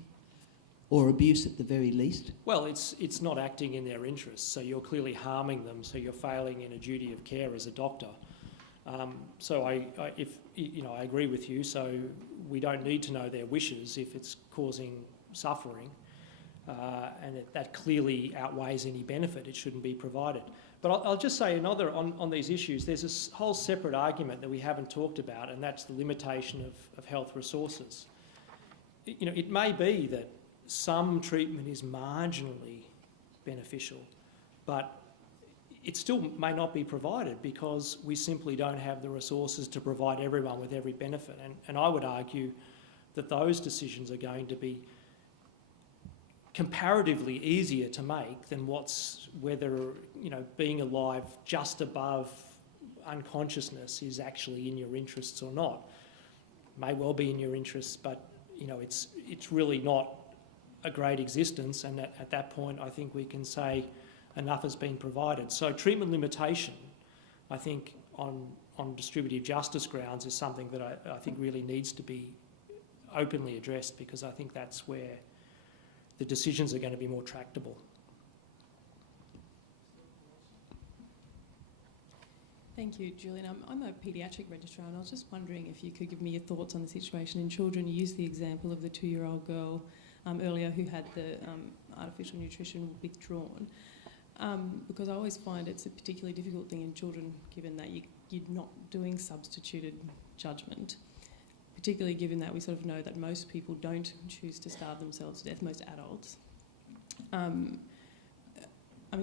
Or abuse at the very least? Well, it's not acting in their interests, so you're clearly harming them, so you're failing in a duty of care as a doctor. So I agree with you, so we don't need to know their wishes if it's causing suffering, and that clearly outweighs any benefit. It shouldn't be provided. But I'll just say another on these issues. There's a whole separate argument that we haven't talked about, and that's the limitation of health resources. It may be that some treatment is marginally beneficial, but it still may not be provided because we simply don't have the resources to provide everyone with every benefit. And I would argue that those decisions are going to be comparatively easier to make than whether being alive just above unconsciousness is actually in your interests or not. May well be in your interests, but it's really not a great existence, and at that point I think we can say enough has been provided. So treatment limitation, I think, on distributive justice grounds is something that I think really needs to be openly addressed, because I think that's where the decisions are going to be more tractable. Thank you, Julian. I'm a paediatric registrar, and I was just wondering if you could give me your thoughts on the situation in children. You used the example of the 2-year-old girl earlier who had the artificial nutrition withdrawn, because I always find it's a particularly difficult thing in children, given that you're not doing substituted judgment, particularly given that we sort of know that most people don't choose to starve themselves to death, most adults.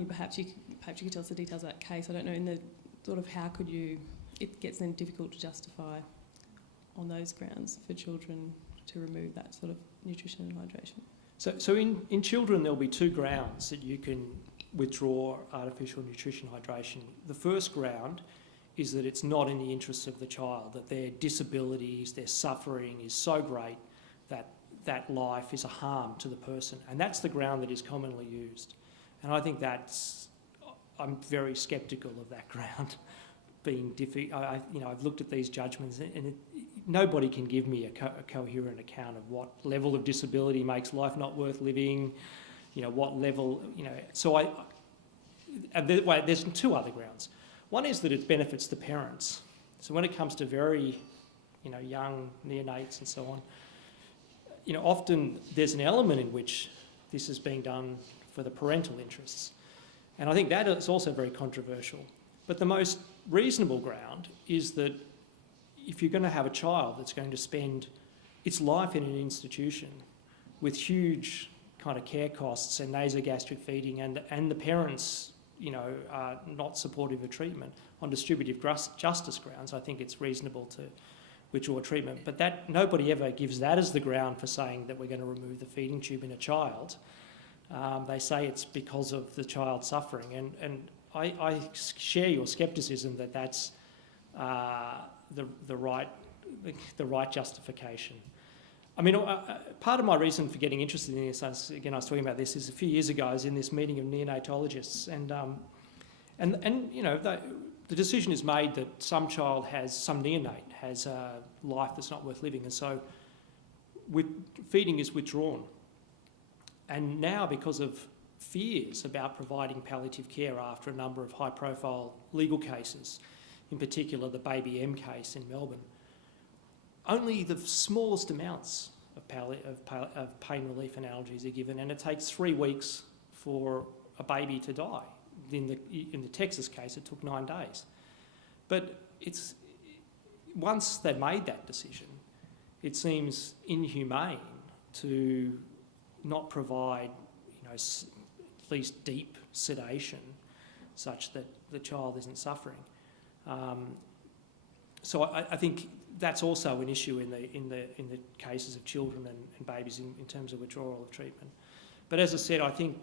Perhaps you could tell us the details of that case. I don't know, in the sort of it gets then difficult to justify on those grounds for children to remove that sort of nutrition and hydration. So in children there'll be 2 grounds that you can withdraw artificial nutrition hydration. The first ground is that it's not in the interests of the child, that their disabilities, their suffering is so great that life is a harm to the person, and that's the ground that is commonly used. And I think I'm very sceptical of that ground being difficult. I've looked at these judgments, and nobody can give me a coherent account of what level of disability makes life not worth living, what level, So there's 2 other grounds. One is that it benefits the parents. So when it comes to very, young neonates and so on, often there's an element in which this is being done for the parental interests. And I think that is also very controversial. But the most reasonable ground is that if you're going to have a child that's going to spend its life in an institution with huge kind of care costs and nasogastric feeding, and the parents, are not supportive of treatment on distributive justice grounds, I think it's reasonable to withdraw treatment. But that nobody ever gives that as the ground for saying that we're going to remove the feeding tube in a child. They say it's because of the child suffering, and I share your scepticism that that's the right justification. Part of my reason for getting interested in this, I was talking about this, is a few years ago I was in this meeting of neonatologists, and the decision is made that some neonate has a life that's not worth living, and so feeding is withdrawn. And now, because of fears about providing palliative care after a number of high-profile legal cases, in particular the Baby M case in Melbourne, only the smallest amounts of pain relief and analgesics are given, and it takes 3 weeks for a baby to die. In the Texas case, it took 9 days. But once they made that decision, it seems inhumane to not provide, at least deep sedation, such that the child isn't suffering. So I think that's also an issue in the cases of children and babies in terms of withdrawal of treatment. But as I said, I think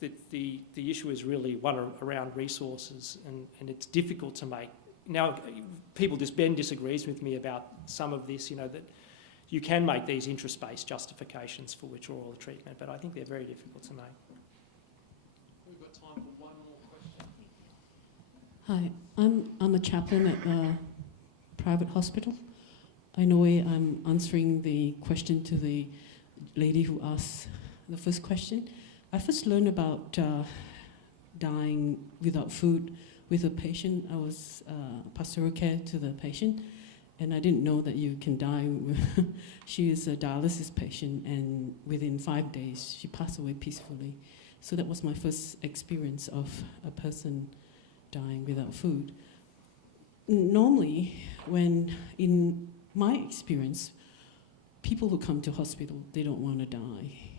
that the issue is really one around resources, and it's difficult to make. Now, Ben disagrees with me about some of this, that you can make these interest-based justifications for withdrawal of treatment, but I think they're very difficult to make. We've got time for one more question. Hi, I'm a chaplain at a private hospital. In a way, I'm answering the question to the lady who asked the first question. I first learned about dying without food with a patient. I was pastoral care to the patient, and I didn't know that you can die. She is a dialysis patient, and within 5 days, she passed away peacefully. So that was my first experience of a person dying without food. Normally, when in my experience, people who come to hospital, they don't want to die,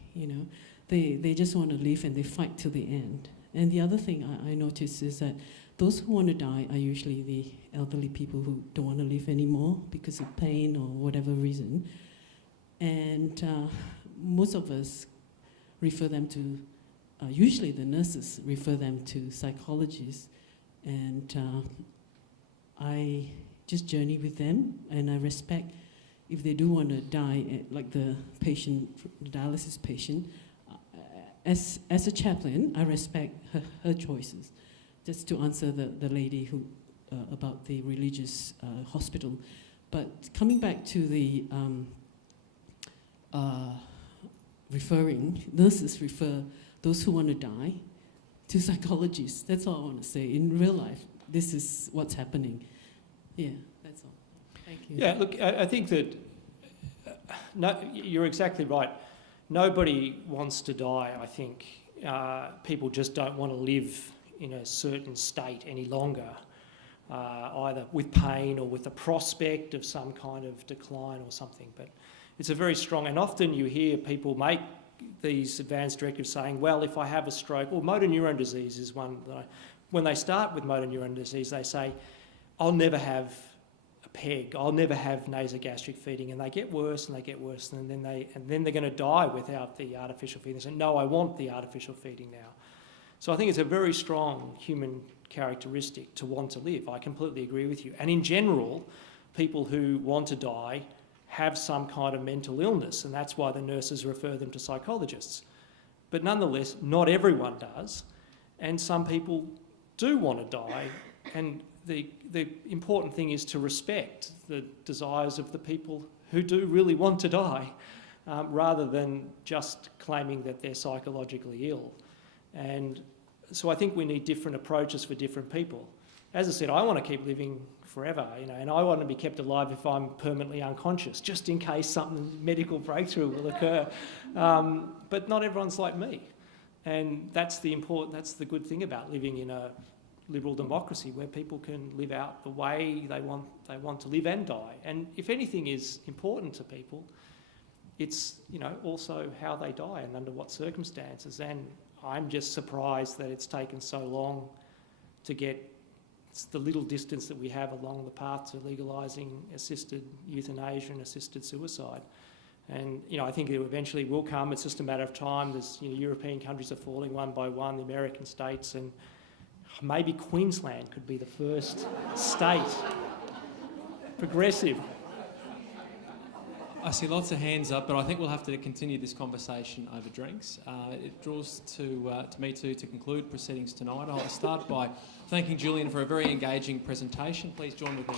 They just want to live, and they fight till the end. And the other thing I noticed is that those who want to die are usually the elderly people who don't want to live anymore because of pain or whatever reason. And most of us refer them to, usually the nurses refer them to psychologists. And I just journey with them, and I respect if they do want to die, like the patient, the dialysis patient. As a chaplain, I respect her choices. Just to answer the lady who about the religious hospital. But coming back to the nurses refer those who want to die to psychologists. That's all I want to say. In real life, this is what's happening. Yeah, that's all. Thank you. Yeah, look, I think that you're exactly right. Nobody wants to die, I think. People just don't want to live in a certain state any longer, either with pain or with the prospect of some kind of decline or something. But it's a very strong, and often you hear people make these advanced directives saying, well, if I have a stroke, or motor neurone disease is one that when they start with motor neurone disease, they say, I'll never have a PEG, I'll never have nasogastric feeding, and they get worse and they get worse, and then they're going to die without the artificial feeding. They say, no, I want the artificial feeding now. So I think it's a very strong human characteristic to want to live. I completely agree with you. And in general, people who want to die have some kind of mental illness, and that's why the nurses refer them to psychologists. But nonetheless, not everyone does, and some people do want to die, and the important thing is to respect the desires of the people who do really want to die, rather than just claiming that they're psychologically ill. And so I think we need different approaches for different people. As I said, I want to keep living forever, and I want to be kept alive if I'm permanently unconscious, just in case some medical breakthrough will occur. But not everyone's like me. And that's the good thing about living in a liberal democracy, where people can live out the way they want to live and die. And if anything is important to people, it's also how they die and under what circumstances. And I'm just surprised that it's taken so long to get the little distance that we have along the path to legalising assisted euthanasia and assisted suicide. And I think it eventually will come. It's just a matter of time. There's European countries are falling one by one, the American states, and maybe Queensland could be the first state. Progressive. I see lots of hands up, but I think we'll have to continue this conversation over drinks. It draws to me to conclude proceedings tonight. I'll start by thanking Julian for a very engaging presentation. Please join with me.